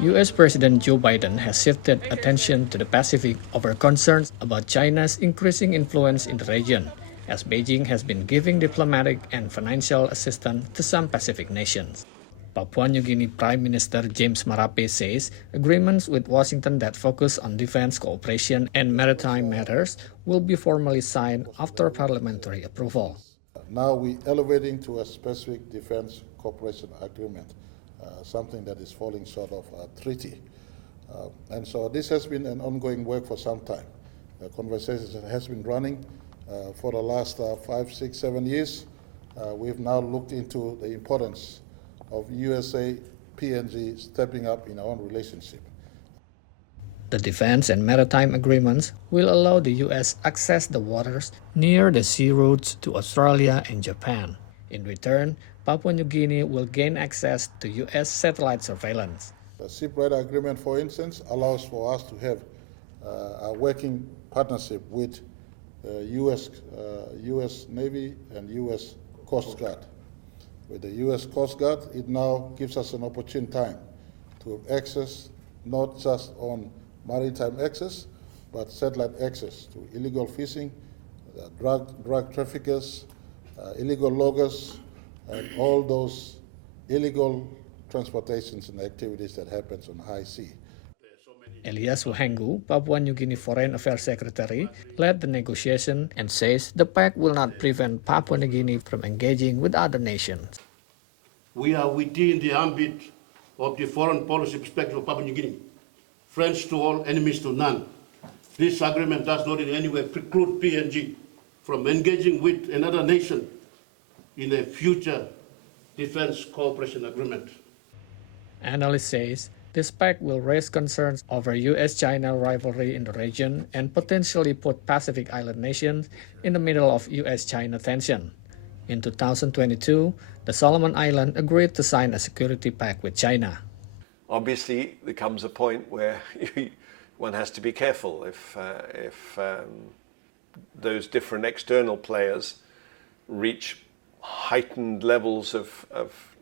US President Joe Biden has shifted attention to the Pacific over concerns about China's increasing influence in the region, as Beijing has been giving diplomatic and financial assistance to some Pacific nations. Papua New Guinea Prime Minister James Marape says agreements with Washington that focus on defense cooperation and maritime matters will be formally signed after parliamentary approval. Now we're elevating to a specific defense cooperation agreement, something that is falling short of a treaty. And so this has been an ongoing work for some time. The conversation has been running for the last 5, 6, 7 years. We've now looked into the importance of USA PNG stepping up in our own relationship. The defense and maritime agreements will allow the U.S. access the waters near the sea routes to Australia and Japan. In return, Papua New Guinea will gain access to U.S. satellite surveillance. The shipwright agreement, for instance, allows for us to have a working partnership with U.S. Navy and U.S. Coast Guard. With the U.S. Coast Guard, it now gives us an opportune time to have access not just on maritime access, but satellite access to illegal fishing, drug traffickers, illegal loggers, and all those illegal transportations and activities that happens on high sea. Elias Wohengu, Papua New Guinea Foreign Affairs Secretary, led the negotiation and says the pact will not prevent Papua New Guinea from engaging with other nations. We are within the ambit of the foreign policy perspective of Papua New Guinea. Friends to all, enemies to none. This agreement does not in any way preclude PNG from engaging with another nation in a future defense cooperation agreement. Analyst says this pact will raise concerns over U.S.-China rivalry in the region and potentially put Pacific Island nations in the middle of U.S.-China tension. In 2022, the Solomon Islands agreed to sign a security pact with China. Obviously, there comes a point where one has to be careful if those different external players reach heightened levels of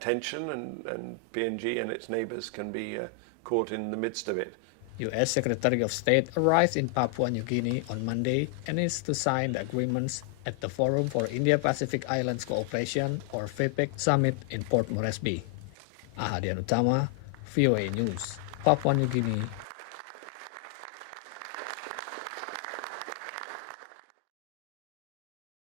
tension, and PNG and its neighbors can be caught in the midst of it. U.S. Secretary of State arrived in Papua New Guinea on Monday and is to sign the agreements at the Forum for Indo-Pacific Islands Cooperation, or FAPIC, summit in Port Moresby. Ahadian Utama, VOA News, Papua New Guinea,